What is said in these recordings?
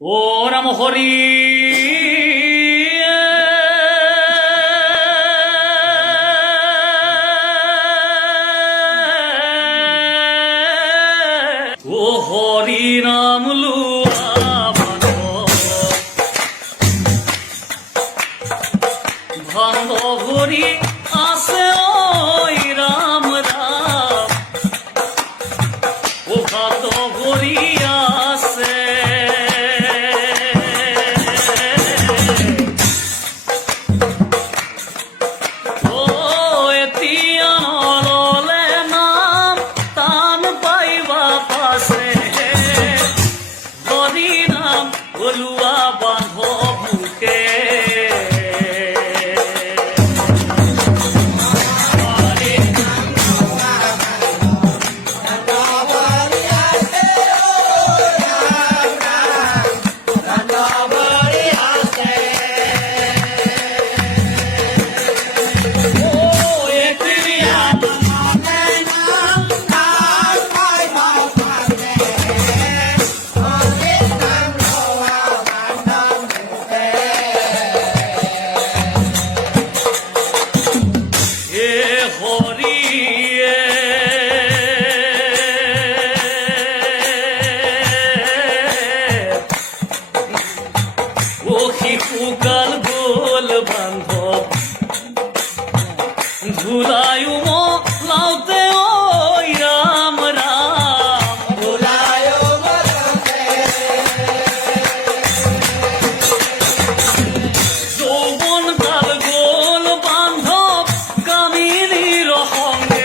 ও রাম হরি ও হরি নাম লুয়া বান্ধব হরি আসে ওই রাম রাম ও ভাত হরি আসে বলুয়া বান্ধব মুখে কুকাল গোল বান্ধব ভুলায়ু মো লাউতে ওই রাম রাম ভুলায়ু যৌবন কাল গোল বান্ধব কামিনীর সঙ্গে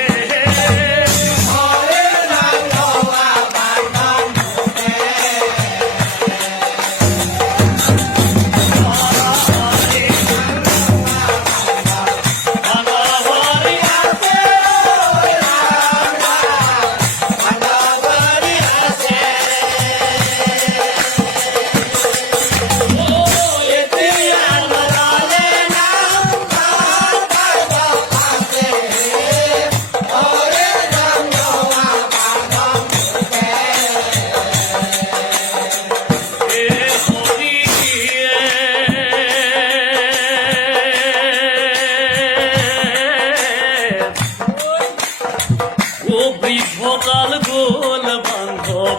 বৃদ্ধকাল গোল বান্ধব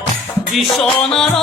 বিষণার